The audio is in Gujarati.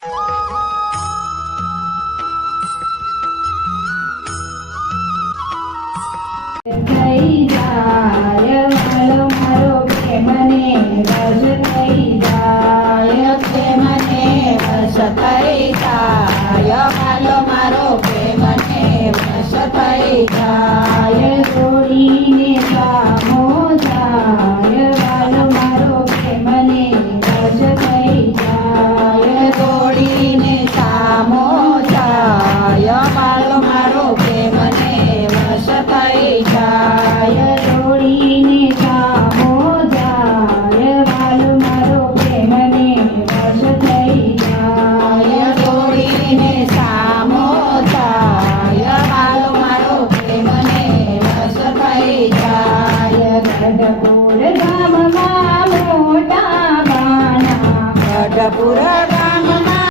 થઈ જાય વાલો મારો પ્રેમને વશ થઈ જાય, પ્રેમને વશ થઈ જાય વાલો મારો પ્રેમને વશ થઈ જાય, દોડીને સામો જાય વાલો મારો પ્રેમને વશ થઈ જાય, દોડીને સામો જાય વાલો મારો પ્રેમને વશ થઈ જાય, દોડીને સામો જાય વાલો મારો પ્રેમને વશ થઈ જાય, દોડીને સામો જાય વાલો મારો પ્રેમને વશ થઈ જાય, ગઢપુર ગામમાં મોટા બાના, ગઢપુર